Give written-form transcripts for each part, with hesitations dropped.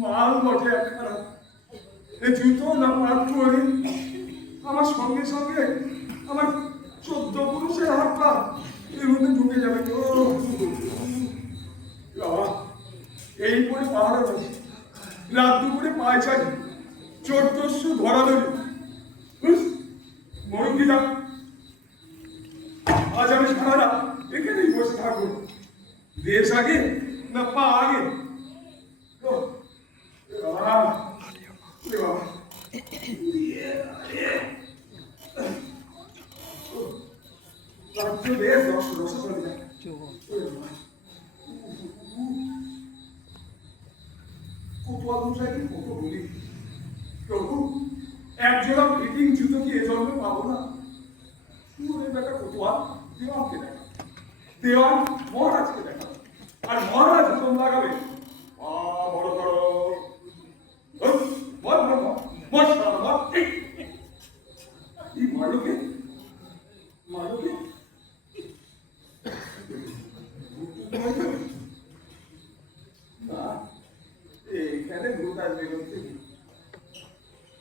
মাল বটে একখানা, এ জুতো না পাত্রে আমার সঙ্গে সঙ্গে আমার 14 পুরুষের হাত পা এর মধ্যে ঢুকে যাবে তো। বাবা এই করে পাহাড়ে বসে রাত দুপুরে পায়চারি চোরদস্যু ধরাধরি মরঙ্গিদা। আজ আমি সারা রাত এখানেই বসে থাকবো, দেশ আগে না পা আগে। একজোড়া ফিটিং জুতো কি এ জন্মে পাবো না? বেটা কোতোয়াল দেওয়ানকে দেখা, দেওয়ান মহারাজকে দেখা, আর মহারাজ হুকুম লাগাবে বড় করো মারুকে মারুকে না এখানে ভূত আসবে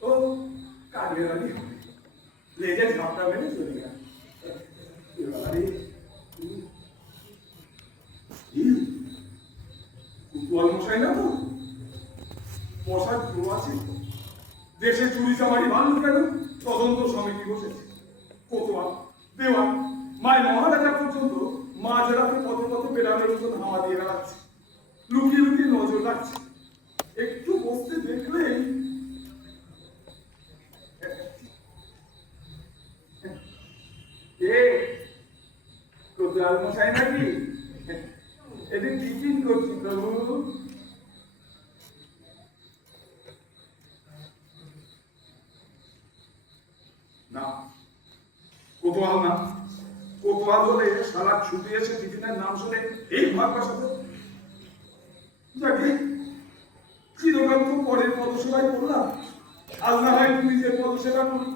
ও কাজের আগে হবে, লেজের ঝাপটা মেরে চলে গেল। কুতুয়াল মশাই না তো মশার গুলো আছে, দেশে চুরি চামারি ভালো কেন তদন্ত সমিতি বসেছে। কোতোয়াল দেওয়ান মায়ের মহারাজা পর্যন্ত মাঝ রাতে পথে পথে বেড়ানোর মতন হাওয়া দিয়ে বেড়াচ্ছে, লুকিয়ে লুকিয়ে নজর রাখছে। একটু বসতে দেখলেই কোতোয়াল মশাই নাকি এদিন টিফিন করছি প্রভু। না কোতোয়াল না, কোতোয়াল হলে সারা ছুটি এসে টিফিনের নাম শুনে এই ভাগ বসাতে। যাকে চিরকাল তো পরের পদসেবাই করলাম, আজ না হয় তুমি যে পদসেবা করি।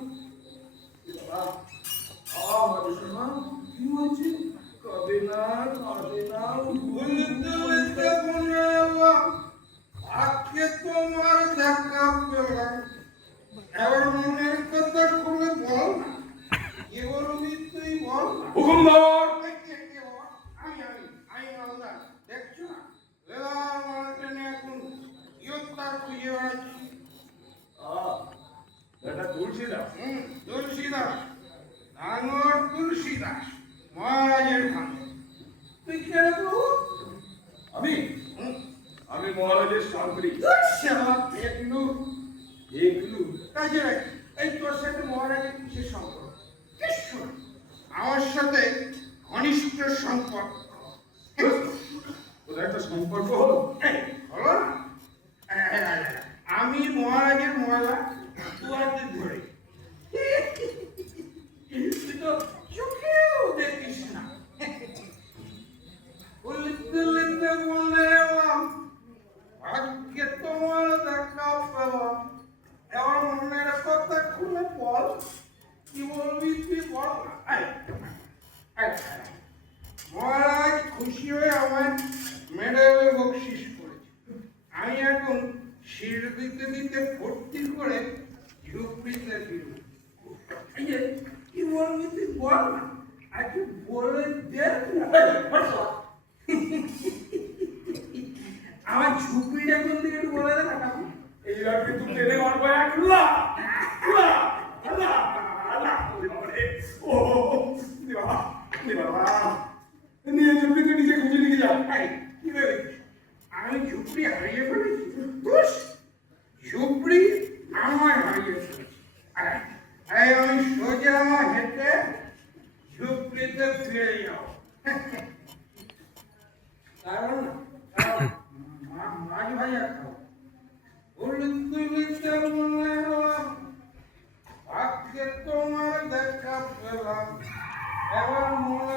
কি হয়েছে? কাঁদে না কাঁদে না, বলতে মনে এলাম আজকে তোমার দেখা পেলাম, এবার মনের কথা খুলে বল না, কি বলবি তুই বল। হুকুমদার আমি মালদা দেখছো না, এখন ইয়ত্তার খুঁজে বেড়াচ্ছি। এটা তুলসীদাস, তুলসীদাস ডাঙর তুলসীদাস মহারাজের খান। তুই কে প্রভু? আমি আমি মহারাজের শান্তি। একলু একলু কাজে এই তোর সাথে মহারাজের কিসের সম্পর্ক? আমার সাথে ঘনিষ্ঠ সম্পর্ক। ওদের একটা সম্পর্ক হলো হলো না? আমি মহারাজের ময়লা দুয়াতে ধরে, তুই তো চোখেও দেখিস না। বলতে বলে এলাম আজকে তোমার দেখা পেলাম, এবার মনের কথা খুলে বল, কি বলবি তুই বল না। মহারাজ খুশি হয়ে আমার মেডেল বকশিস করেছে। আমি এখন শির দিতে দিতে ভর্তি করে ঝুপড়িতে ফিরব। কি বলবি তুই বল না, আজকে বলে দে। আমার ঝুপড়িটা কোন দিকে একটু বলে দে না কাকু। এইবার কিন্তু টেনে মারবো একলা নিয়ে ঝুপড়িতে নিজে খুঁজে নিয়ে যা। কি ভেবেছিস আমি ঝুপড়ি হারিয়ে ফেলেছি? ঝুপড়ি আমায় হারিয়ে ফেলেছি। আমি সোজা আমার হেঁটে ঝুপড়িতে ফিরে যাও। কারণ মাছ ভাজা খাও। আজকে তোমার দেখা পেলাম, এবার মনে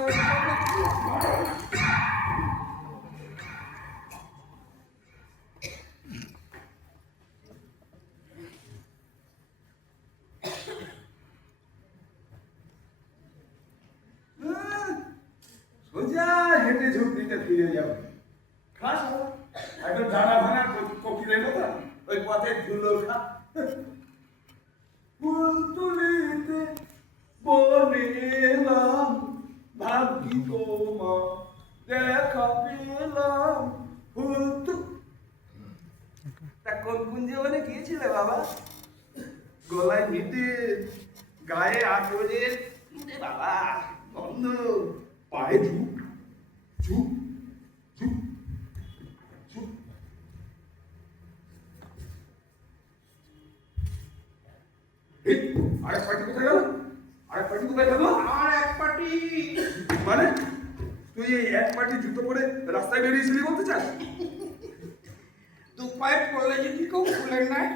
সোজা হেঁটে ঝুঁকড়িতে ফিরে যাবে। খাস একদম ডানা ভাঙা কোকিলের মতো ওই পথে ধুলো খা। ফুল তুলিতে বনে এলাম, ভাগ্যি তোমা দেখা পেলাম। ফুল তা কোন কুঞ্জবনে গিয়েছিলে বাবা? গলায় নিতে, গায়ে আতরের বাবা গন্ধ, পায়ে ঝুপ ঝুপ ঝুপ ঝুপ। আরেক পার্টি কোথায় গেল? আরেক পার্টি কোথায় গেল? আর এক পার্টি মানে তুই এই এক পার্টি জুতো পরে রাস্তায় বেরিয়েছিলি বলতে চাস? দু পায়ে পড়লে যদি কেউ খুলে নাই,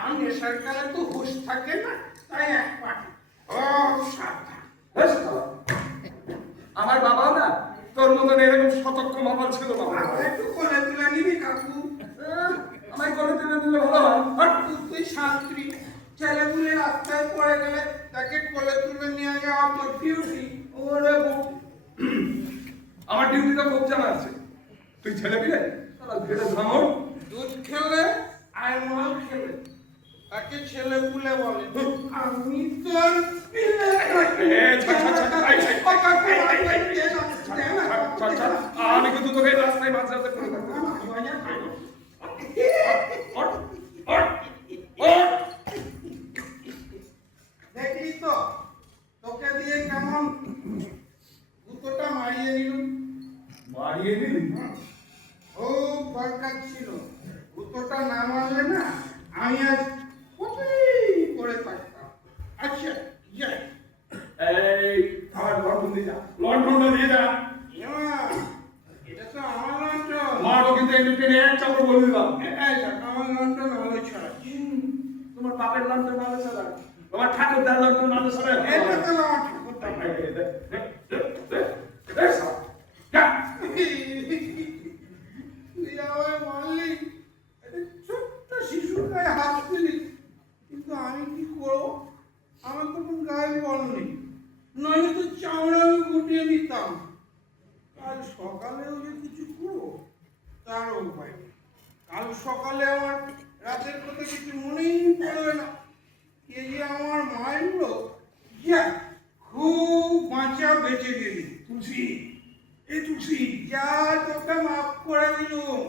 আর নেশার কালে তো হুঁশ থাকে না, তাই এক পার্টি। ও সাবধান। বেশ বাবা, আমার বাবাও না তোর মতন এরকম সতর্ক মামাল ছিল বাবা। একটু কোলে তুলে নিবি কাকু। আমায় করে তুলে দিলে ভালো হয়। হট! তুই শান্তি, ছেলেগুলি রাস্তায় পড়ে গেলে তাকে কোলে তুলে নিয়ে যাওয়া তোর ডিউটি। ওরে আমার ডিউটিটা খুব জানা আছে। তুই ছেলে পিলে ঘেরে ভ্রমণ দুধ খেলে আর মাল খেলে তাকে ছেলে পুলে বলে। আমি তোর আমি কিন্তু তোকে রাস্তায় মাঝ রাস্তায় করে দেবো। দেখলি তো তোকে দিয়ে কেমন জুতোটা মারিয়ে নিল। মারিয়ে নিলি? ও দরকার ছিল, জুতোটা না মারলে না আমি আজ করে থাকতাম। আচ্ছা যাই। এই আমার লন্ডন দিয়ে যা, লন্ডনটা দিয়ে যা। এটা তো আমার লন্ডন। মারো কিন্তু এই ট্রেনে এক চাপড় বলে দিলাম। আমার লন্ডন আলো ছাড়া। তোমার বাপের লন্ডন আলো ছাড়া, তোমার ঠাকুরদার লন্ডন আলো ছাড়া। এটা তো আমার ঠাকুরদা। তুই আমায় মারলি, একটা ছোট্ট শিশুর গায়ে হাত দিলি, কিন্তু আমি কি করবো? আমার তো কোনো গায়ে বল নেই, নইলে তো চামড়া আমি গুটিয়ে নিতাম। কাল সকালেও যে কিছু করবো তার উপায় নেই। কাল সকালে আমার রাতের কথা কিছু মনেই পড়বে না। কে যে আমার মারলো, যা খুব বাঁচা বেঁচে গেলি। তুলসী, এই তুলসী, যা তোকে মাফ করে দিলুম।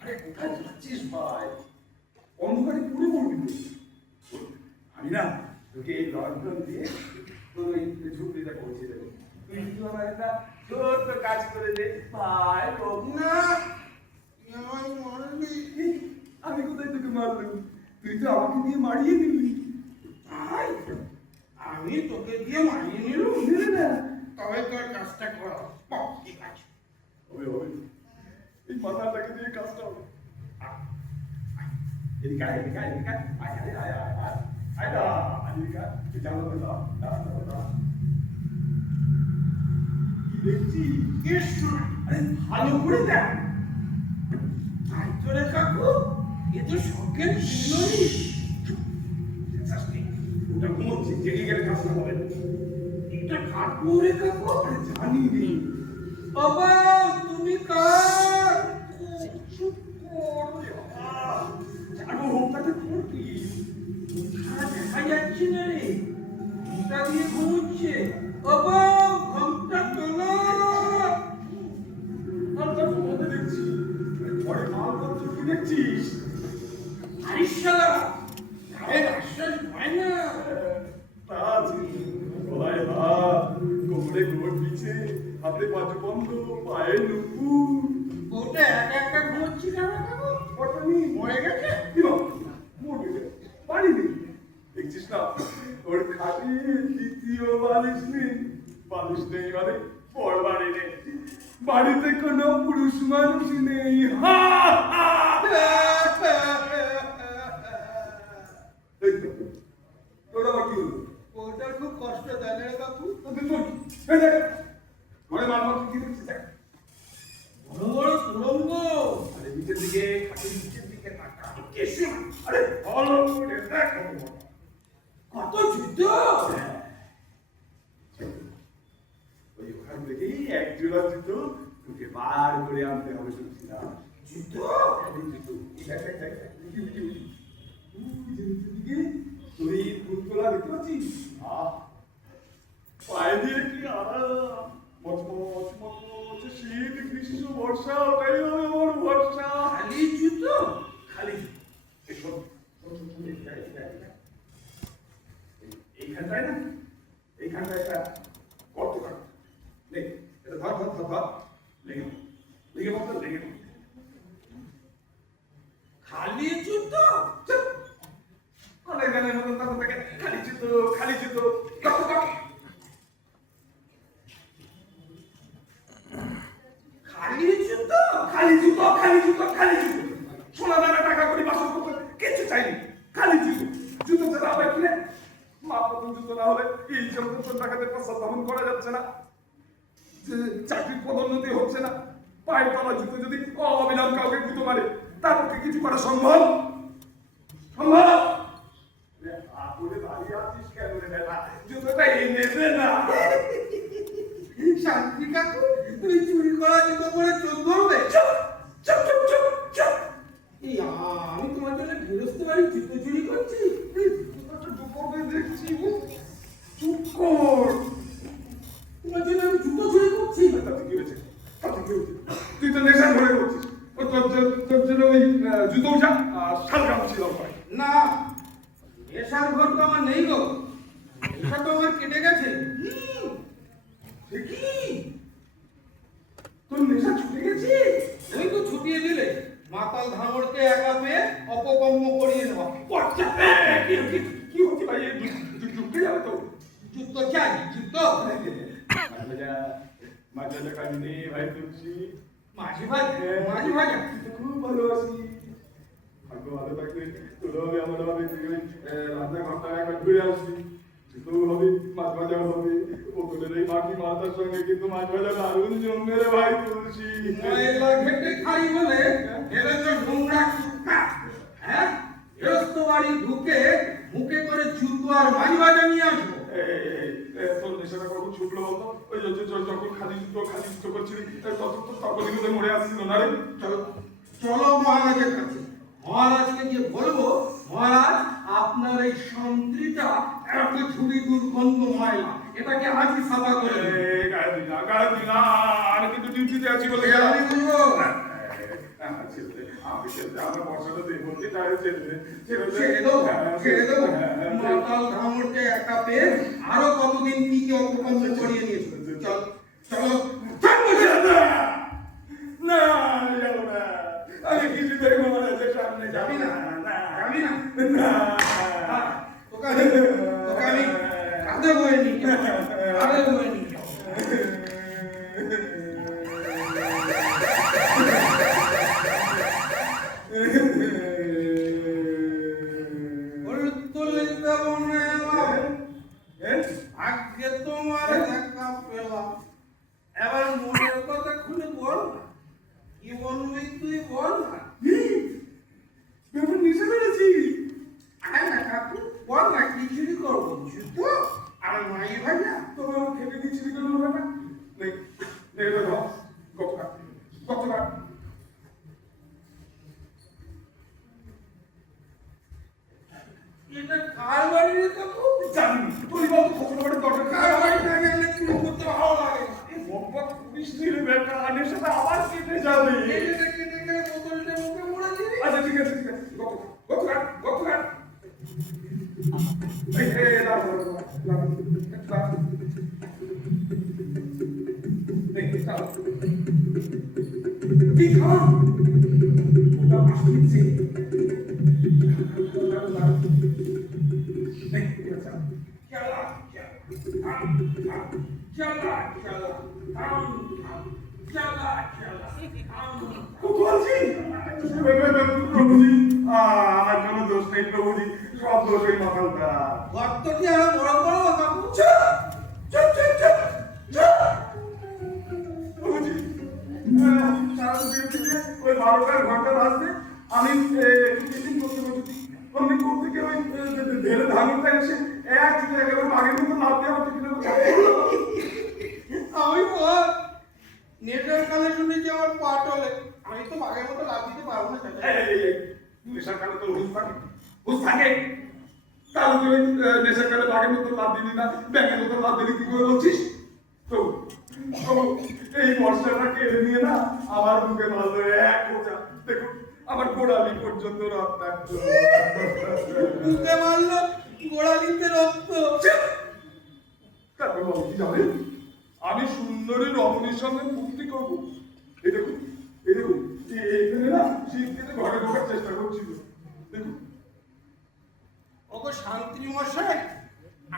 আরে কোথায় যাচ্ছিস ভাই? অন্ধকারে পুরো পড়বি তুই। আমি না তোকে এই লন্ডন দিয়ে তোর ওই ঝুপড়িটা পৌঁছে দেবো। তুই শুধু আমার একটা ছোট্ট কাজ করে দে ভাই। না, তুই আমায় মারলি। আমি কোথায় তোকে মারলাম? তুই তো আমাকে দিয়ে মারিয়ে দিলি। তাই আমি তোকে দিয়ে মারিয়ে নিলুম। দিলি না? তবে তোর কাজটা কর। ঠিক আছে। হবে হবে, এই মাথাটাকে দিয়ে কাজটা হবে। এদিকে আয়, এদিকে আয়, এদিকে আয়, আয় আয় আয় আয় আয় আয় দা, এদিকে আয়, তুই জানলা দা, দা দা দা। কি দেখছিস? আরে ভালো করে দেখ। তাই তো রে কাকু, এ তো শখের শিলনি। ওটা ঘুমোচ্ছে, জেগে গেলে কাজটা হবে। এটা কাকু রে কাকু। আরে জানি রে। বাবা তুমি কার? চুপ কর রে বাবা। জানো ওটাকে করবি। দেখা যাচ্ছে না রে, ঘুমটা দিয়ে ঘুমোচ্ছে। বাবা ঘুমটা তোলো। আর তার মধ্যে দেখছি ঘরে মালপত্র কি দেখছিস? আরে শালা, গায়ের আশ্বাস হয় না। তা আছে, গলায় হাত, কোমরে গোট পিছে, হাতে পাঁচু বন্ধ, পায়ে নুপুর। ওটা একা একা ঘুমোচ্ছি কেন কাকু? ওটা নিয়ে মরে গেছে? কি বাবা? মরবে রে। বাড়ি নেই। দেখছিস না? ওর খাটে দ্বিতীয় বালিশ নেই। বালিশ নেই মানে পর বাড়ি নেই। বাড়িতে কোনো পুরুষ মানুষ নেই। হা হা! এই তো, তোর আবার কি হলো? ওটার খুব কষ্ট দেয় না রে কাকু। তোদের তোর কি? এই দেখ, ঘরে মালপত্র কি দেখছিস দেখ। বড় বড় সুরঙ্গ। আরে নিচের দিকে, খাটের নিচের দিকে তাকা। কিছু না। আরে ভালো করে দেখ। কত যুদ্ধ। ওই ওখান থেকেই এক জোড়া জুতো তোকে বার করে আনতে হবে শুনছিলাম। জুতো? জুতো তুই ফুলতোলা দেখতে পাচ্ছিস? পায়ে দিয়ে কি আরাম, মচমচ মচমচ, শীত গ্রীষ্ম বর্ষা, ওটাই হবে আমার ভরসা। খালি জুতো? খালি এইখানটায় না, এইখানটায় একটা গর্ত কাট, দেখ এটা ধর ধর ধর ধর, লেগে লেগে মতো লেগে খালি জুতো? অনেক গানের মতন তখন থেকে খালি জুতো খালি জুতো গর্ত কাট। খালি জুতো? খালি জুতো খালি জুতো খালি জুতো, সোনা দানা টাকা করি বাসন করতে কিছু চাইনি, খালি জুতো। জুতো ছাড়া আবার কিনে মা প্রথম জুতো না হলে এই সমস্ত টাকাতে প্রস্তাবন করা যাচ্ছে না, চাকরির পদোন্নতি হচ্ছে না, পায়ের তলা জুতো যদি অবিরাম কাউকে গুঁতো মারে তার পক্ষে কিছু করা সম্ভব? সম্ভব? আপনি দাঁড়িয়ে আছিস কেন রে বেটা, জুতোটা এনে দে না। শান্তি কাকু, তুমি চুরি করা জুতো পরে চোখ ধরবে? চুপ চুপ চুপ চুপ চুপ। এই আমি তোমার জন্য গৃহস্থ বাড়ির জুতো চুরি করছি? দেখছি চুপ কর। তোমার জন্য আমি জুতো চুরি করছি? তাতে কি হয়েছে? তাতে কি হয়েছে? তুই তো নেশা ধরে করছিস, তোর জন্য ওই জুতো যা আর শালগাম ছিল। না, নেশার ঘর তো আমার নেই গো, নেশা তো আমার কেটে গেছে। সে কি তোর নেশা ছুটে গেছে? তুমি তো ছুটিয়ে দিলে, মাতাল ধামড়কে একা পেয়ে অপকর্ম করিয়ে নেওয়া। কি হচ্ছে ভাই, ঢুকতে যাবে তো? জুতো চাই, জুতো। মাঝে কাজ নেই ভাই, তুলছি মাঝি ভাই, মাঝি ভাজা খুব ভালোবাসি। ভাগ্য ভালো থাকলে তোর হবে, আমার হবে, তুই ওই রান্নাঘরটা একবার ঘুরে আসবি, জুতোও হবে, মাছ ভাজাও হবে। ওদের এই মাটি মাথার সঙ্গে কিন্তু মাছ ভাজা দারুণ জমবে রে ভাই তুলসী। ময়লা ঘেটে খাই বলে এরা যে নোংরা কুত্তা। হ্যাঁ, গৃহস্থ বাড়ি ঢুকে মুখে করে জুতো আর মাঝি ভাজা নিয়ে আসবো। তোর নেশাটা কখন ছুটলো বলতো? ওই যখন খালি জুতো করছিলি তখনই কিন্তু মরে আসছিল না রে। চলো চলো মহারাজের কাছে, মহারাজকে গিয়ে বলবো, মহারাজ আপনার এই সন্ত্রীটা এত ঝুড়ি দুর্গন্ধ ময়লা, এটাকে আজই সাফা করে দিন। গায়ে দিই না, আমি কিন্তু ডিউটিতে আছি বলে আমি বলবো আমার বর্ষাটা দেখবো, ছেড়ে দেবো, ছেড়ে দেবো। মাতাল ধামড়কে একা পেয়ে আরো কতদিন কি কি অপকর্ম করিয়ে নিয়েছে। চল চলো না, যাবো না, আমি কিছু দেখবো না, সামনে যাবি না? যাবি না? না। তোকে আমি কাঁধে বয়ে নিয়ে যাবো, কাঁধে বয়ে নিয়ে যাবো। আজকে তোমার দেখা পেলাম, এবার মনের কথা খুলে বল না, কি বলবি তুই বল না। নিষেধ করেছি। আয় না কাকু, বল না কি চুরি করবো? জুতো আর মাই ভাজা? তোমার খেতে দিচ্ছি কেন না? কতটা এটা কার বাড়ি রে কাকু? জানি তুই বল তো কত বড় দরকার? কার বাড়ি না গেলে চুরি করতে ভালো লাগে না। মোহাম্মদ পুলিশ নিয়ে বেটা আনের সাথে আবার কেটে যাবে। কেটে কেটে গেলে বোতলটা মুখে মোড়া দিবি। আচ্ছা ঠিক আছে ঠিক আছে, গতকাল এই আমার কোনো দোষ নেই প্রভুজি, সব দোষ এই মাতালটা। গর্ত কি আরো বড় করবো কাকু? প্রভুজি, সারা দুপুর থেকে ওই 12টার ঘন্টা বাজতে আমি টিফিন করতে বসেছি, অমনি কোথা থেকে ওই ঢেলে ধানটা এসে এক চুটে একেবারে বাঘের মতো লাভ দিয়ে আমার টিফিনের মধ্যে আমি বল তুই নেশা করে বাঘের মতো লাভ দিলি না, ব্যাঙের মতো লাভ দিলি কি করে বলছিস? তো এই বর্ষাটা কেড়ে নিয়ে না আমার মুখে মারলো এক খোঁচা। দেখুন আমার গোড়ালি পর্যন্ত রক্তাক্ত। মুখে মারলো, গোড়ালিতে রক্ত। তারপর বাবু কি জানেন, আমি সুন্দরী রমণীর সঙ্গে ফুর্তি করবো। এই দেখুন এখানে না শীত কেটে ঘরে ঢোকার চেষ্টা করছিল। দেখুন ওগো শান্তি মশাই,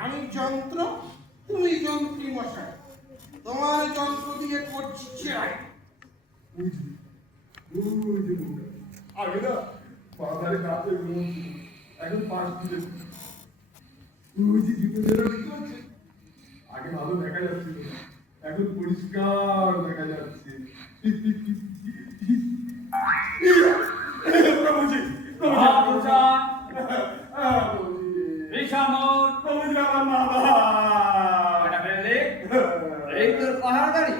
আমি যন্ত্র, তুমি যন্ত্রী মশাই, তোমার যন্ত্র দিয়ে করছি চেয়ার। আগে না বাজারে কাছে এখন পাশ দিয়ে আগে ভালো দেখা যাচ্ছিল, এখন পরিষ্কার দেখা যাচ্ছে। প্রভুজি এই তোর পাহাড়দারি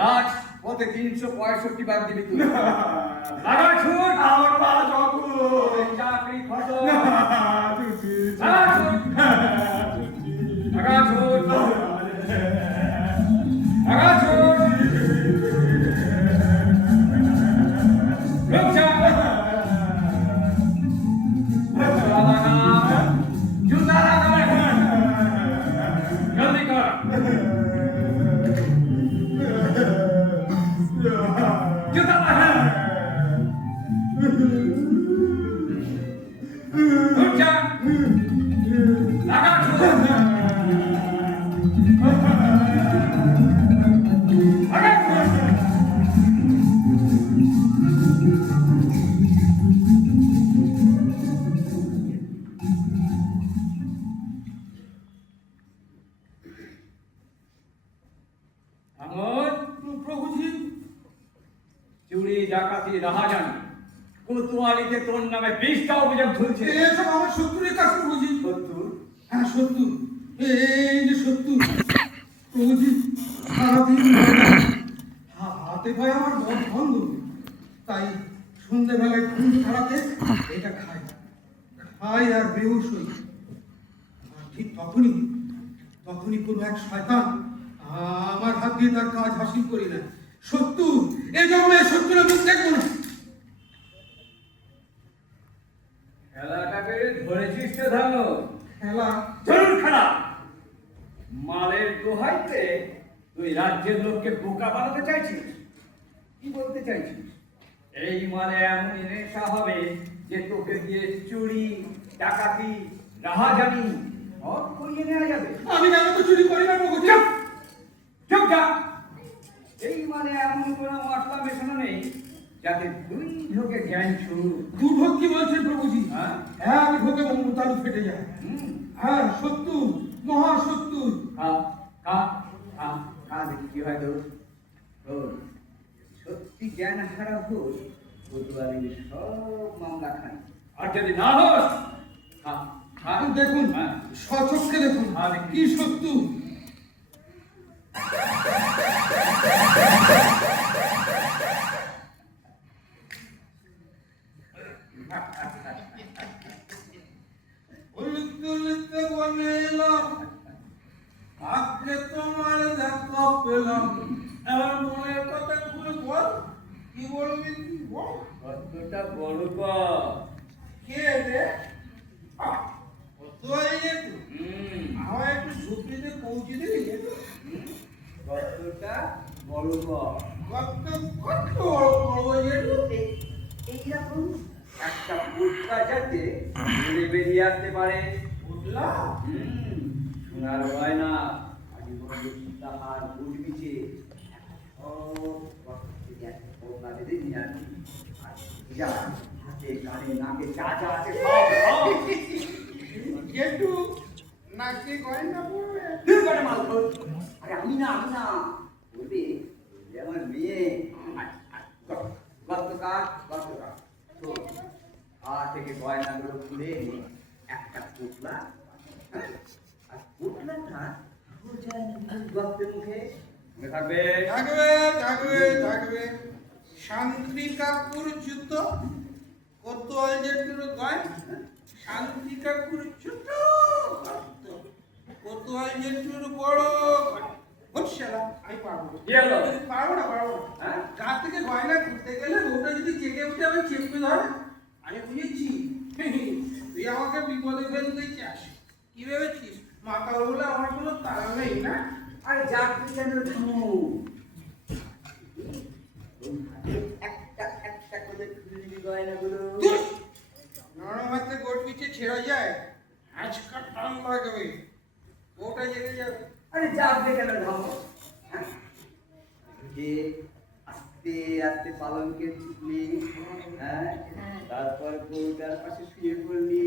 রাজ পথে 365 বার দিবি তুই। লাগা ছুট আমার পা যখন চাকরি খতম। লাগা ছুট লাগা ছুট লাগা ছুট রুক যা জুতা লাগা জলদি কর। জুতা লাগা রুক যা লাগা ছুট লাগা ছুট আমোদ প্রভুজি, চুরি ডাকাতি রাহাজানি কোতোয়ালিতে তোর নামে 20টা অভিযোগ ঝুলছে। এসব আমার শত্রুরের কাজ প্রভুজি। সত্তর হ্যাঁ শত্রু, এই যে শত্রু প্রভুজি। সারাদিন হাতে পায়ে আমার বন্ধ, তাই সন্ধ্যেবেলায় ঘুম ছাড়াতে এটা খাই আর বেহুশ হই। আর ঠিক তখনই কোনো এক শয়তান আমার হাত দিয়ে তার কাজ হাসিল করি না। শত্রু, এ জন্মে শত্রুর মুখ দেখবো না। খেলাটাকে ধরেছিস তো ধরো খেলা জরুর খেলা। মালের দোহাইতে তুই রাজ্যের লোককে বোকা বানাতে চাইছিস? কি বলতে চাইছিস? এই মালে এমন নেশা হবে যে তোকে দিয়ে চুরি ডাকাতি রাহাজানি সব করিয়ে নেওয়া যাবে। আমি কেন তো চুরি করি না প্রভুজি। চুপ যা। এই মানে এমন কোনো মশলা মেশানো নেই যাতে দুই ঢোকে জ্ঞান শুরু। দু ঢোক কি বলছেন প্রভুজি? হ্যাঁ? এক ঢোকে তালু ফেটে যায়। হ্যাঁ শত্রু, মহাশত্রু। খা খা খা খা দেখি কি হয় তোর। সত্যি জ্ঞান হারা হোস কোতোয়ালির সব মামলা খাই। আর যদি না হোস খা খা দেখুন, হ্যাঁ। স্বচক্ষে দেখুন হ্যাঁ, দেখি। কি শত্রু। উল্টে বনে এলাম, আজকে তোমার দেখা পেলাম। এবার মনের কথা খুলে বল, কি বলবি তুই বল। কতটা বড় কর। কে রে? কত হয়ে গেছে? আমার একটু ঝুঁকিতে পৌঁছে দিবি? কতটা বড় কর। কত কত বড় বড় হয়ে গেছে? এইরকম একটা পুটকা যাতে ঘুরে বেরিয়ে আসতে পারে। বুঝলা? শোনার হয় না আগে বড় তাহার বুঝবিছে হাতে কানে নাকে যা যা আছে সব সব একটু নাকে গয়না পড়বে। দূর করে মাল খোঁজ। আরে আমি না বলবে যে আমার মেয়ে গতকাল থেকে গয়নাগুলো খুলে এনে একটা পুতলা, আর পুতলাটা গপ্তের মুখে থাকবে। থাকবে শান্তি কাপুর জুতো, কত যেটুকু গয়, শান্তি ঠাকুর ছোট গর্ত, কোতোয়াল জেঠুর বড় গর্ত। হচ্ছেলা, আমি পারবো না। কি হলো? পারবো না, পারবো না। হ্যাঁ? গা থেকে গয়না ঘুরতে গেলে বউটা যদি জেগে উঠে আমি চেপে ধরে, আমি বুঝেছি তুই আমাকে বিপদে ফেলতে চাস। কি ভেবেছিস মাতাল বলে আমার কোনো তাল নেই না? আরে যাত্রী কেন একটা একটা করে খুলে দিবি গয়নাগুলো। ধুস! নরম হাতে গোট পিঠে ছেড়ে যায়, আজকাল টান লাগবে, বউটা জেগে যাবে। আরে যাবে কেন ধামো? হ্যাঁ? যে আস্তে আস্তে পালনকে ছুটলি, হ্যাঁ? তারপর বউটার পাশে শুয়ে পড়লি,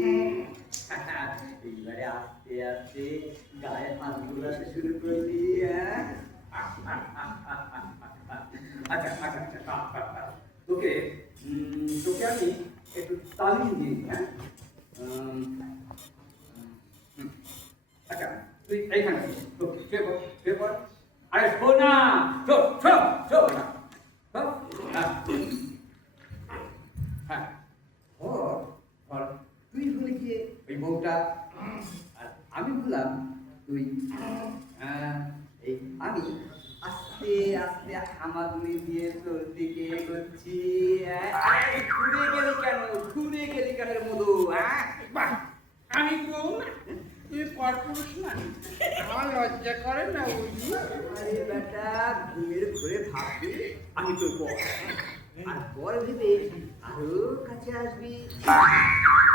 এইবারে আস্তে আস্তে গায়ে হাত বোলাতে শুরু করলি, হ্যাঁ? আচ্ছা আচ্ছা আচ্ছা থাক, থাক, থাক। তোকে তোকে আমি একটু তালিম দিই, হ্যাঁ? হুম, আচ্ছা তুই এইখানে তো শুয়ে পড়। আরে শো না, শো শো শো না, শো। হ্যাঁ হ্যাঁ ধর তুই হলে গিয়ে ওই বউটা, আর আমি বললাম তুই এই আমি আস্তে আস্তে হামাগুড়ি দিয়ে তোর দিকে এগোচ্ছি। ঘুরে গেলি কেন, ঘুরে গেলি কেন রে মধু? বাহ! আমি বউ না, তুই পরপুরুষ না, আমার লজ্জা করে না বুঝলি? আরে বেটা ঘুমের ঘুরে ভাববি আমি তোর বর, আর বর ভেবে আরো কাছে আসবি।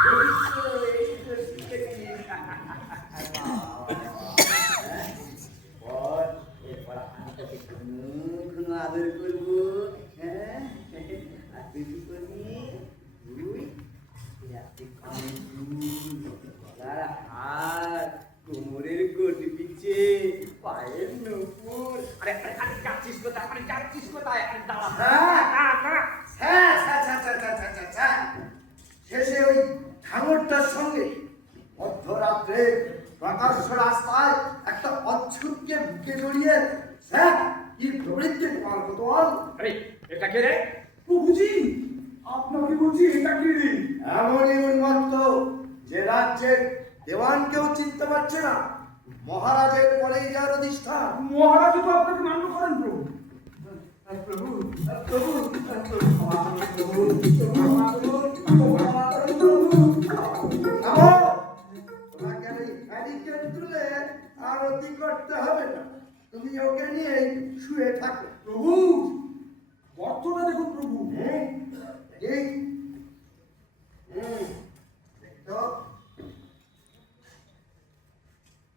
এই তো, এই তো শিখে গেলি। বর, এরপর আমি তোকে ঘন ঘন আদর করবো, হ্যাঁ? আর তুই কি করবি? তুই রাতে গলার হার, কোমরের গটি পিছে, পায়ের নূপুর। আরে আরে আরে যাচ্ছিস কোথায়? আরে যাচ্ছিস কোথায়? আরে দাঁড়া, দাঁড়া। শেষে ওই ঠাকুরটার সঙ্গে মধ্যরাত্রে প্রকাশ্য রাস্তায় একটা অচ্ছুতকে বুকে জড়িয়ে স্যার কি প্রবৃত্তি তোমার কোতোয়াল? আরে এটা কে রে? প্রভুজি আপনাকে বলছি এটা কি রে? এমনই উন্মত্ত যে রাজ্যের দেওয়ানকেও চিনতে পারছে না, মহারাজের পরেই যার অধিষ্ঠান। মহারাজ তো আপনাকে মান্য করেন প্রভু। প্রভু প্রভু ক্ষমা করুন, ক্ষমা করুন। থামো! তোমাকে আর এই ব্যারিকেড তুলে আরতি করতে হবে না, তুমি ওকে নিয়ে শুয়ে থাকো। প্রভু গর্তটা দেখুন প্রভু। ঠিক দেখো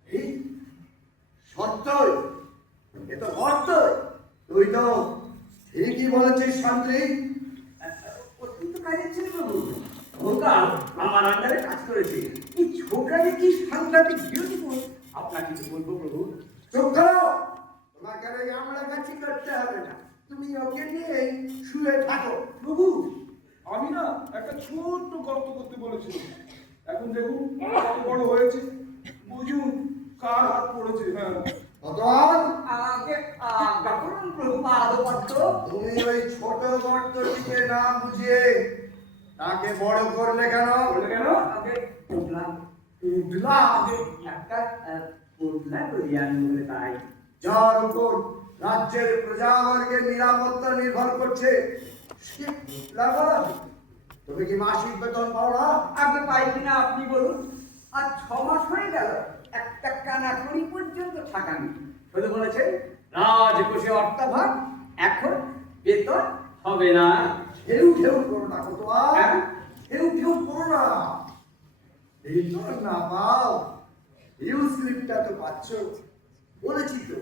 এই সত্যই, এ তো সত্যই। তুই তো ঠিকই বলেছিস শান্তি। অত্যন্ত কাজের ছিল প্রভু, ভোকাল আমার আন্ডারে কাজ করেছে। এই ছোকরাকে কি সাংঘাতিক বিউটিফুল, আপনাকে কি বলবো প্রভু? চুপ করো! তোমাকে আর এই আমরা কাছি করতে হবে না, তুমি ওকে নিয়ে শুয়ে থাকো। প্রভু আমি না একটা ছোট্ট গর্ত করতে বলেছিলাম, এখন দেখুন কত বড় হয়েছে, বুঝুন কার হাত পড়েছে। হ্যাঁ ভগবান, আগে আজ্ঞা করুন প্রভু, পাদপদ্ম। তুমি ওই ছোট গর্তটিকে না বুঝিয়ে তাকে বড় করলে কেন? বলে কেন? আগে পোটলা, উঠলা আগে একটা পোটলা করি আমি বলে তাই। যার উপর রাজ্যের প্রজাবর্গের নিরাপত্তা নির্ভর করছে সে উঠলা বাড়াবে। তুমি কি মাসিক বেতন পাও না? আগে পাই কিনা আপনি বলুন। আর 6 মাস হয়ে গেল একটা কানা কড়ি পর্যন্ত থাকানি। শুধু বলেছেন রাজকোষে অর্থাভাব, এখন বেতন হবে না। ঢেউ ঢেউ করো না কোতোয়াল, হ্যাঁ? ঢেউ ঢেউ করো না। বেতন না পাও, ইউ স্লিপটা তো পাচ্ছ। বলেছি তো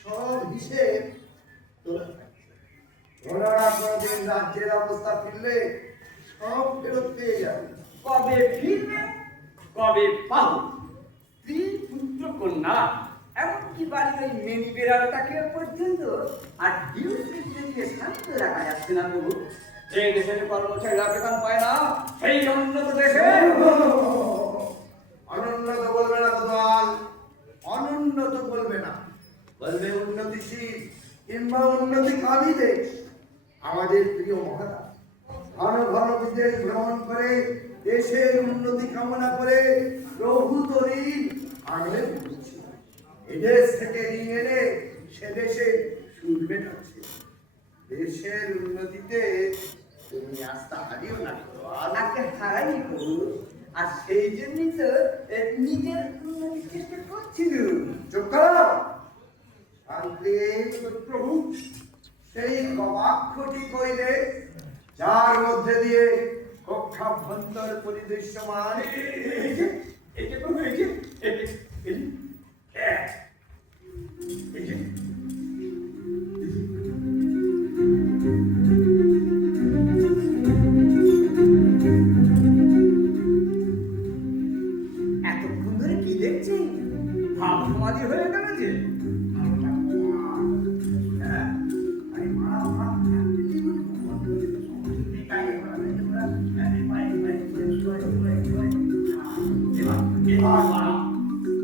সব হিসেব তোলা থাকছে। ওনারা কোনোদিন রাজ্যের অবস্থা ফিরলে সব ফেরত পেয়ে যাবে। কবে ফিরবে, কবে পাবো? 3 পুত্র কন্যা, এমনকি বাড়ির ওই মেনি বেড়ালটাকে পর্যন্ত আর ডিউটি দিয়ে শান্ত রাখা যাচ্ছে না প্রভু। যে দেশের কর্মচারীরা বেতন পায় না, সেই উন্নত দেশে অনুন্নত বলবে না কোতোয়াল, অনুন্নত বলবে না, বলবে উন্নতিশীল কিংবা উন্নতিকামী দেশ। আমাদের প্রিয় মহারাজ ঘন ঘন বিদেশ ভ্রমণ করে দেশের উন্নতি কামনা করে প্রভু তরিন আনলে করছি। এদেশ থেকে ঋণ এনে সে দেশে সুদ মেটাচ্ছে। দেশের উন্নতিতে তুমি আস্থা হারিও না। আজকে হারাই করু আর সেই জন্যই তো নিজের উন্নতির চেষ্টা করছিল। চুপ করো শান্তি। প্রভু সেই গবাক্ষটি কইলে যার মধ্যে দিয়ে কক্ষাভ্যন্তর পরিদৃশ্যমান এই যে প্রভু এই যে এতক্ষণ ধরে কি দেখছেন? ভাব সমাধি হয়ে গেল যে।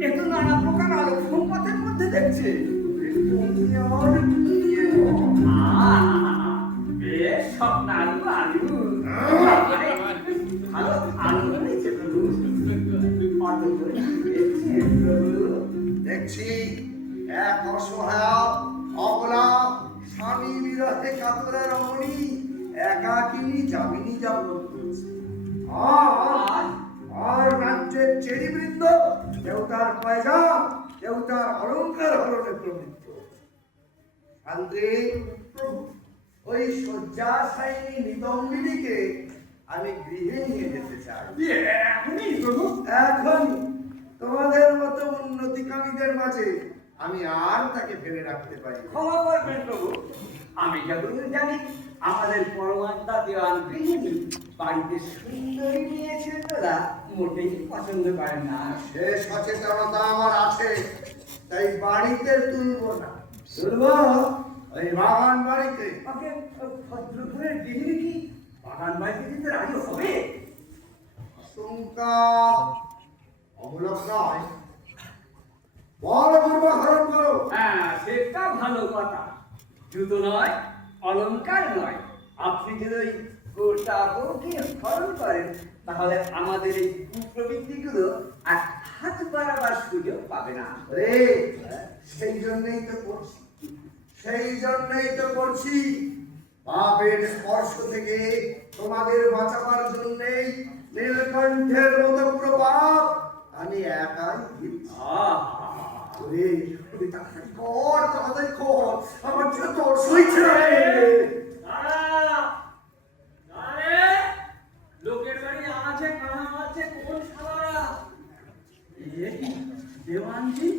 এ তো নানা প্রকার আলোক সংপাতের মধ্যে দেখছে। বেশ স্বপ্ন আলু আলু ভালো আলু হয়েছে প্রভু। অত করে দেখছেন প্রভু? দেখছি এক অসহায় অবলা স্বামী বিরহে কাতরা রমণী একাকিনী যামিনী যাপন করছে। আর রাজ্যের চেরিবৃন্দ কেউ তার পয়গাম কেউ তার অলঙ্কার হরণে প্রবৃত্ত। শান্তি ওই শয্যাশায়িনী নিদম্বিনীকে আমি গৃহে নিয়ে যেতে চাই। এখনই প্রভু এখন তোমাদের মতো উন্নতিকামীদের মাঝে আমি আর তাকে ফেলে রাখতে পারি না। ক্ষমা করবেন প্রভু, আমি যতদূর জানি আমাদের পরমাত্মা দেওয়ান গৃহিণী বাড়িতে সুন্দরী নিয়ে ছেলেরা মোটেই পছন্দ করেন না। সে সচেতনতা আমার আছে, তাই বাড়িতে তুলবো না, তুলবো ওই বাগান বাড়িতে। ওকে ভদ্রঘরের গৃহিণী কি বাগান বাড়িতে দিতে রাজি হবে? আশঙ্কা অমূলক নয়, বড় পূর্বহরণ করো। হ্যাঁ, সেটা ভালো কথা। জুতো নয়, অলংকার নয়। আপনি যদি ওই গোটা বউকে হরণ করেন তাহলে আমাদের এই কুপ্রবৃত্তিগুলো আর হাত বাড়াবার সুযোগ পাবে না। রে সেই জন্যই তো করছি, সেই জন্যই তো করছি। পাপের স্পর্শ থেকে তোমাদের বাঁচাবার জন্যই নীলকণ্ঠের মতো প্রভাব আমি একাই দিচ্ছি। ওরে ওরে তাড়াতাড়ি কর, তাড়াতাড়ি কর, আমার যে তোর সইছে না রে। লোকের বাড়ি আছে কানা আছে কোন শালারা? দেওয়ানজি,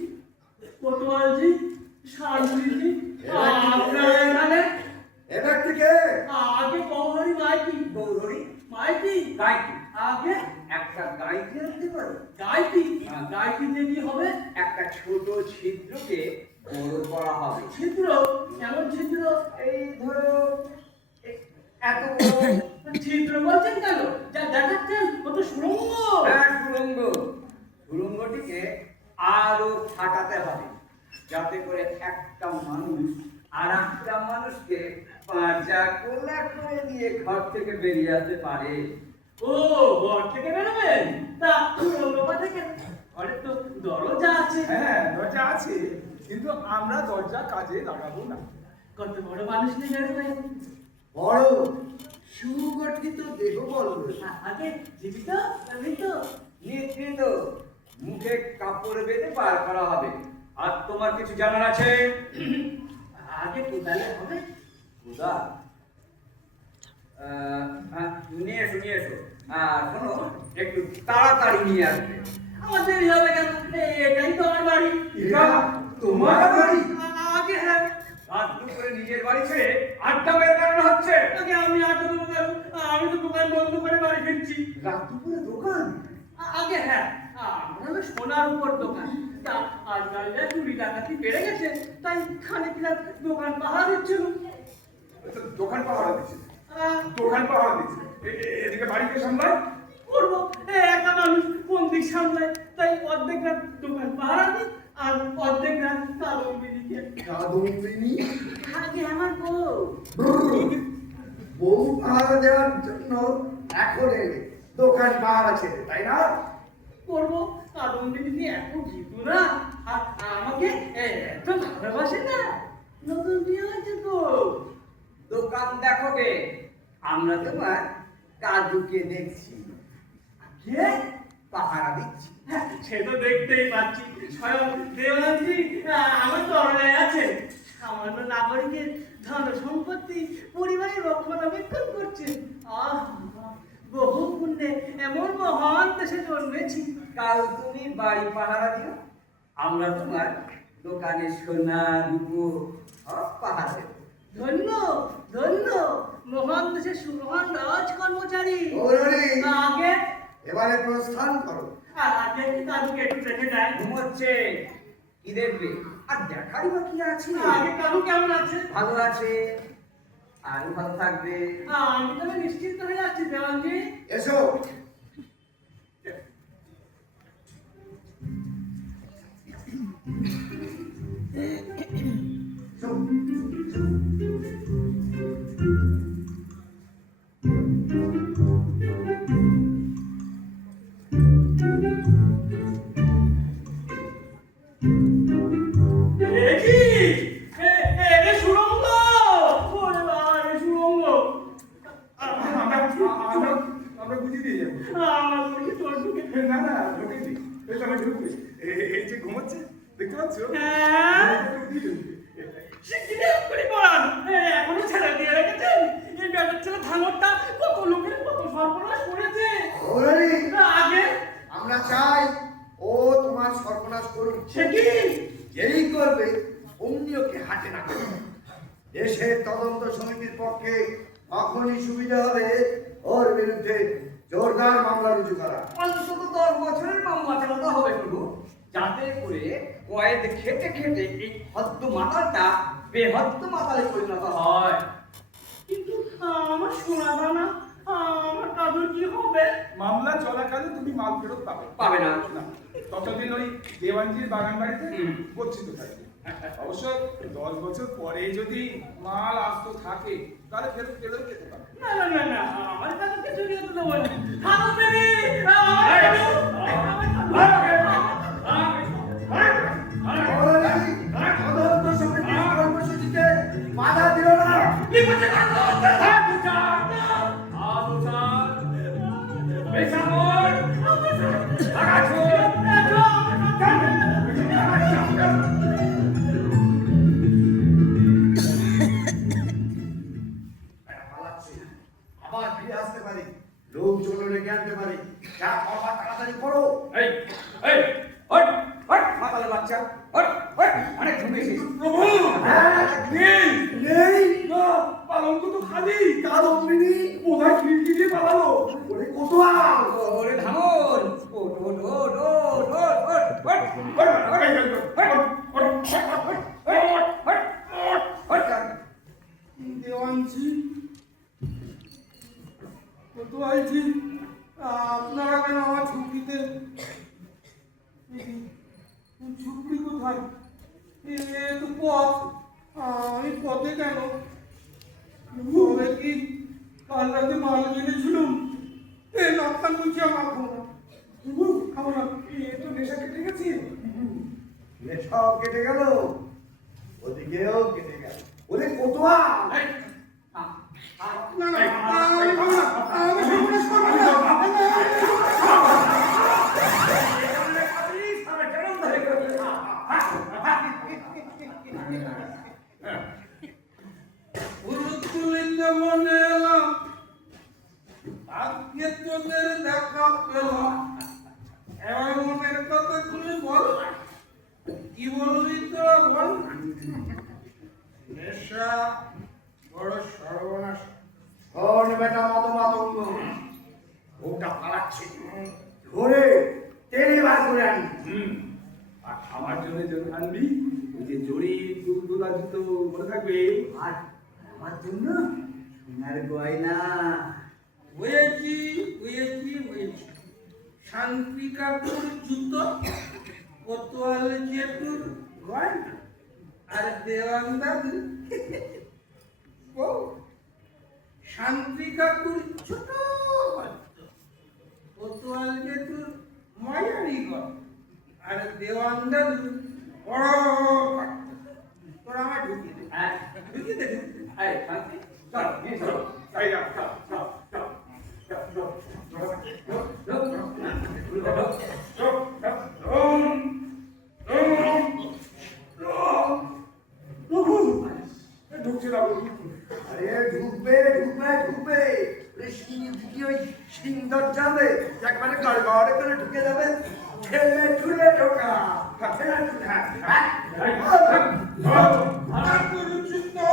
কোতোয়ালজি, শালজি, আপনারা এখানে? এটা থেকে আগে গৌরী মাইতি, গৌরী মাইতি গাইতি, আগে একটা গাইতি আনতে পারো। গাইতি, গাইতিতে কি হবে? একটা ছোট ছিদ্রকে বড় করা হবে। ছিদ্র? কেমন ছিদ্র? এই ধরো এত বড়। ছিদ্র বলছেন কেন? যা দেখাচ্ছেন ও তো সুড়ঙ্গ। হ্যাঁ, সুড়ঙ্গ। সুড়ঙ্গটিকে আরো ফাটাতে হবে যাতে করে একটা মানুষ আর একটা মানুষকে পাঁচা কোলা করে দিয়ে ঘর থেকে বেরিয়ে আসতে পারে। ও, ঘর থেকে বেরোবেন? তা সুড়ঙ্গ থেকে ঘরে তো দরজা আছে। হ্যাঁ দরজা আছে, কিন্তু আমরা দরজা কাজে লাগাবো না। কত বড় মানুষ নিয়ে বেরোবেন? বড় সুগঠিত দেহ বল। আগে জীবিত মৃত? নিশ্চিত মুখে কাপড় বেঁধে পার করা হবে। আর তোমার কিছু জানার আছে? আগে কোদালে হবে? উদা নিয়ে এসো নিয়ে এসো। শোনো, একটু তাড়াতাড়ি নিয়ে আসবে। আমার দেরি হবে কেন? এটাই তো আমার বাড়ি। এটা তোমার বাড়ি? আগে হ্যাঁ, রাত দুপুরে নিজের বাড়ি ছেড়ে আড্ডা বের কারণ হচ্ছে। আগে আমি আটটা দেবো কেন? আমি তো দোকান বন্ধ করে বাড়ি ফিরছি। রাত দুপুরে দোকান? আগে হ্যাঁ, আমরা হলো সোনার উপর দোকান। তা আজকাল যা চুরি ডাকাতি বেড়ে গেছে, তাই খানিকটা দোকান পাহারা দিচ্ছিল। দোকান পাহারা দিচ্ছে, দোকান পাহারা দিচ্ছে। এদিকে বাড়িতে সামলায় করবো একটা মানুষ কোন দিক সামলায়, তাই অর্ধেক রাত দোকান পাহারা দিই আর অর্ধেক রাত কাদম্বিনীকে। কাদম্বিনী আগে আমার বউ। বউ পাহারা দেওয়ার জন্য এখন এলে, দোকান পাহারা ছেড়ে, তাই না? করবো কারণ দিদি এত জিতু না আর আমাকে এত ভালোবাসে না। নতুন বিয়ে হয়েছে তো। দোকান দেখো গে, আমরা তোমার কাজুকে দেখছি। কে? পাহারা দিচ্ছি। সে তো দেখতেই পাচ্ছি, স্বয়ং দেওয়ানজি আমার তরলে আছে। সামান্য নাগরিকের ধন সম্পত্তি পরিবারের রক্ষণাবেক্ষণ করছে। আহ, বহু পুণ্যে এমন মহান দেশে জন্মেছি। কাল তুমি বাড়ি পাহারা দিও, আমরা তোমার দোকানে সোনা রূপো সব পাহারা দেব। ধন্য ধন্য মহান দেশের সুমহান রাজ কর্মচারী। গৌরী, আগে এবারে প্রস্থান করো। আগে কাজুকে একটু দেখে যাই। ঘুমোচ্ছে, কি দেখবে? আর দেখারই বা কি আছে? আগে কাজু কেমন আছে? ভালো আছে, আর ভালো থাকবে। আমি তবে নিশ্চিন্ত হয়ে যাচ্ছি দেওয়ানজি। এসো। এ কি? এটা সুড়ঙ্গ! ওরে বাবা, এ সুড়ঙ্গ! আমরা বুঝিয়ে দিয়ে যাবো। আমার চোখে চোখ ঢুকে। না না, ঢোকে নি। বেশ, আমি ঢুকবে। এই যে ঘুমাচ্ছে, দেখতে পাচ্ছ? হ্যাঁ। ঢুকবে। সে কি দেখ করে পড়ান? এখনো ছেড়ে দিয়ে রেখেছেন? এই বেটার ছেলে ভাঙরটা কত লোকের কত সর্বনাশ করেছে। গৌরী, আগে আমরা চাই ও তোমার সর্বনাশ করুক। সে কি? যেই করবে অমনি ওকে হাতে না করবে। দেশের তদন্ত সমিতির পক্ষে তখনই সুবিধা হবে ওর বিরুদ্ধে জোরদার মামলা রুজু করা। অন্তত 10 বছরের মামলা চালাতে হবে শুধু, যাতে করে কয়েদ খেটে খেটে এই হদ্দ মাতালটা বেহদ্দ মাতালে পরিণত হয়। কিন্তু আমার শোনা দানা, আমার কাজুর কি হবে? মামলা চলাকালে তুমি মাল ফেরত পাবে। পাবে না। না, ততদিন ওই দেওয়ানজির বাগান বাড়িতে হুম। গচ্ছিত থাকবে। অবশ্য 10 বছর পরে যদি মাল আসতো থাকে, তাহলে ফেরত পেলেও যেতে পারবে। না না না না, আমার কাজুকে জড়িয়ে তো দেবো না। থামো বেবি, আমার কাজু, গৌরী, তদন্ত সমিতির কর্মসূচিতে বাধা দিল না। বিপদে কাজু, পালাচ্ছে, আবার ফিরে আসতে পারে, লোকজন রেখে আনতে পারে। যা করবার তাড়াতাড়ি করো। এই এই হট হট মাতালে বাচ্চা, হট হট অনেক ঘুমিয়েছিস। প্রভু! হ্যাঁ, নেই! নেই, না, পালঙ্ক তো খালি। কার অমনি বোধহয় খিড়কি দিয়ে পালালো। ওরে কোতোয়াল। ওরে ধামর, ওট ওট ওট ওট ওট ওট ওট দেওয়ানজি, কোতোয়ালজি, আপনারা কেন আমার ঝুঁকিতে? ঝুঁকি কোথায়? এ তো পথ, আমি পথে কেন? তবে কি কাল রাতে মাল কিনেছিলাম? এই রক্তান বলছি আমার খাবো না। খাবো না। এ তো নেশা কেটে গেছে। নেশাও কেটে গেল, ওদিকেও কেটে গেল। ওরে কোতোয়াল। না না, আমি খাবো না। আমি সর্বনাশ করবো না। উলুতুলিতে মনে এলাম, আজকে তোদের দেখা পেলাম। এবার মনের কথা খুলে বল, কি বলবি তোরা বল? নেশা বড় সর্বনাশ। শোন বেটা মতমাতঙ্গ, ওটা পালাচ্ছে, ধরে টেনে বার করে আনি। আর আমার জন্য জন্য আনবি, ওই যে জড়ি দুলা জুতো মনে থাকবে। আর আমার জন্য সোনার গয়না। হয়েছি হয়েছি হয়েছি। শান্তি কাপুর জুতো, কোতোয়াল জেঠুর গয়না, আর দেওয়ান দাদু ও শান্তি কাপুর ছোট বাচ্চা। কোতোয়াল যে তোর মজারই ঘর, আর দেওয়ান দাদু বড় ঘর। তোরা আমায় ঢুকিয়ে দে, হ্যাঁ ঢুকিয়ে দে। এই শান্তি চল নিয়ে চলো এই না, চল, চল, চল, চল, চল, চল, চল, চল, ঢুকছে না বলুন। আরে ঢুকবে ঢুকবে ঢুকবে ওই সিং দরজাবে একবারে গড়গড় করে ঢুকে যাবে ঠেলে ঠুলে ঢোকা ঠেলে ঠুলে, হ্যাঁ? আর কোনো চিন্তা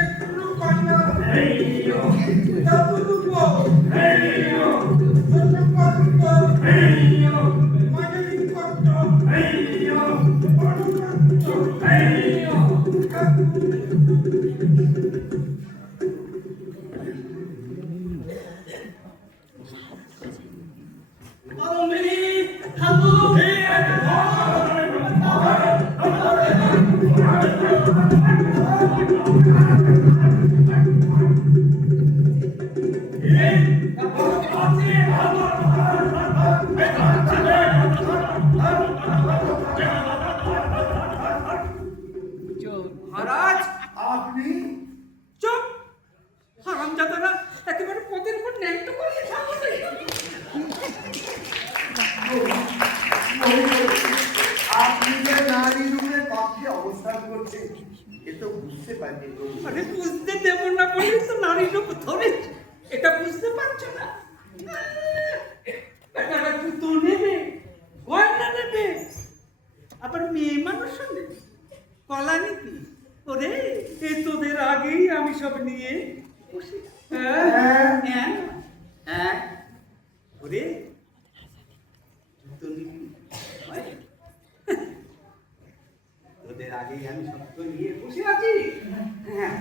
একটু কন্যা দাদু গো ছোট কন্যা মাঝারি কন্যা বড় কন্যা। কাদম্বিনী ঠাকুর মহারাজ আপনি চুপ, হারামজাদারা একেবারে পদের উপর ন্যাংটো করিয়ে সামনে। আপনি যে নারী রূপে পক্ষে অবস্থান করছেন এ তো বুঝতে পারিনি প্রভু। আরে বুঝতে দেব না বলে তো নারী রূপ ধরেছে, এটা বুঝতে পারছো না? বেটারা জুতো নেবে, গয়না নেবে, আবার মেয়ে মানুষও নেবে, কলা নিবি। ওরে এ তোদের আগেই আমি সব নিয়ে বসে। হ্যাঁ হ্যাঁ হ্যাঁ, ওরে জুতো নিবি, হয়? তোদের আগেই আমি সব তো নিয়ে বসে আছি। হ্যাঁ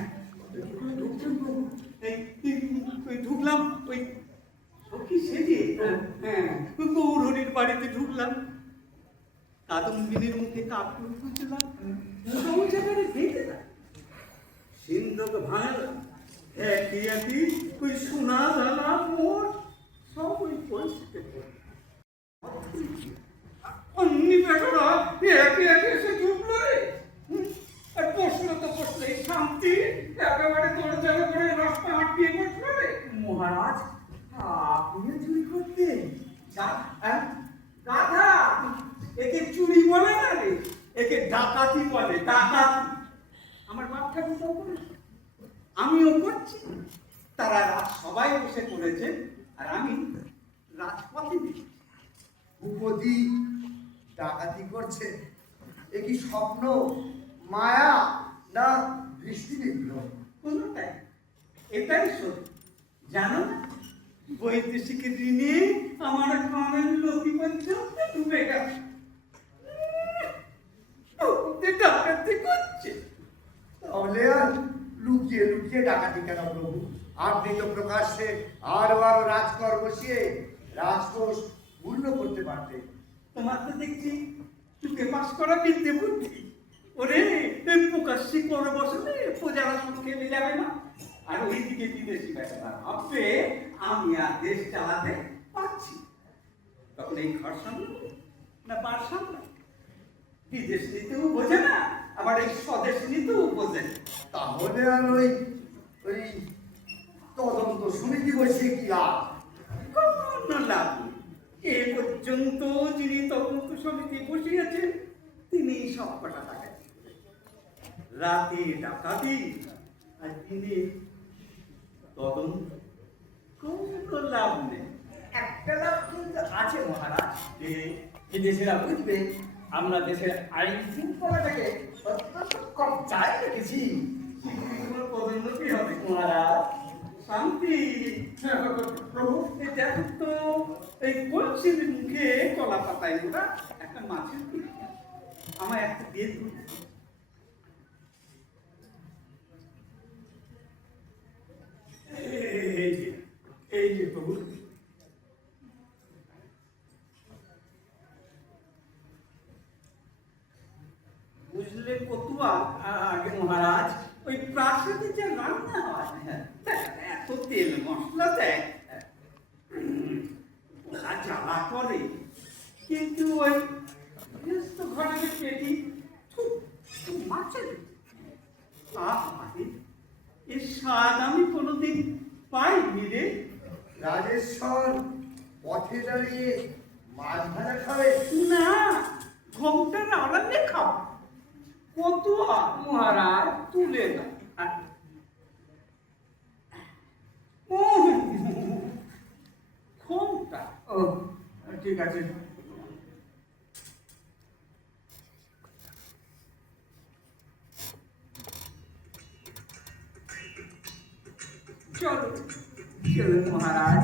ওই ঢুকলাম ওই সখী সেজে, হ্যাঁ গৌরহরির বাড়িতে ঢুকলাম, কাদম্বিনীর মুখে কাপড় খুঁজলাম, সংসারে বেঁধে না সিন্ধুক ভাঙলাম, একই একই ওই সোনা দানা মোট সব ওই পরিস্থিতি অমনি বেটারা একে একে এসে ঢুকলো রে। আর প্রশ্ন তো প্রশ্নই শান্তি একেবারে দরজার উপরে রাস্তা আটকিয়ে বসলো রে। মহারাজ আপনিও চুরি করতেন গাধা, একে চুরি বলে না রে, একে ডাকাতি বলে, ডাকাতি। আমার বাপ ঠাকুরটাও করেছে, আমিও করছি, তারা রাত সবাই বসে করেছে, আর আমি রাজপথে দেখি। ভূপতি ডাকাতি করছে এ কি স্বপ্ন, মায়া না দৃষ্টি নিগ্ন? কোনটাই, এটাই সত্যি। জানো না, বৈদেশিক ঋণে আমার গ্রামের লোকই পর্যন্ত ডুবে গেছে, ডাকাতি করছে। তাহলে আর লুকিয়ে লুকিয়ে ডাকাতি কেন প্রভু? আপনি তো প্রকাশ্যে আরো আরো রাজকর বসিয়ে রাজকোষ পূর্ণ করতে পারতেন। তোমার তো দেখছি চুকে পাস করা বিদ্যে বুদ্ধি। ওরে প্রকাশ্যে করে বসলে প্রজারা শুধু খেলে যাবে না, আর ওইদিকে বিদেশি বেটা ভাববে আমি আর দেশ চালাতে পারছি, তখন এই ঘর সামনে না পার সামনে বিদেশ নিতেও বোঝে না, আবার এই স্বদেশ নিতেও বোঝে না। তাহলে আর ওই ওই তদন্ত সমিতি বসিয়ে কি লাভ? কোনো লাভ নেই। এ পর্যন্ত যিনি তদন্ত সমিতি বসিয়েছেন তিনি সব কটা টাকা রাতে ডাকাতি আর দিনে তদন্ত, কোনো লাভ নেই। একটা লাভ কিন্তু আছে মহারাজ, যে বিদেশিরা বুঝবে আমরা দেশের আইন শৃঙ্খলাটাকে অত্যন্ত কবজায় রেখেছি। কোনো পদোন্নতি হবে মহারাজ শান্তি। প্রভু এই দেখো তো এই কলসির মুখে কলা পাতায় ওরা একটা মাছের পিস, আমার একটা দিয়ে দিন। এই যে প্রভু বুঝলে কতুয়া, আগে মহারাজ ওই প্রাসাদে যে রান্না হয় এত তেল মশলা দেয়, কিন্তু ওই ব্যস্ত ঘরের পেটি মাছের এর স্বাদ আমি কোনোদিন পাইনি রে। রাজেশ্বর পথে দাঁড়িয়ে মাছ ভাজা খাবে? না, ঘোমটার আড়ালে খাও। কত মহারাজ তুলে না ঘোমটা ও ঠিক আছে। চলো চলুন মহারাজ।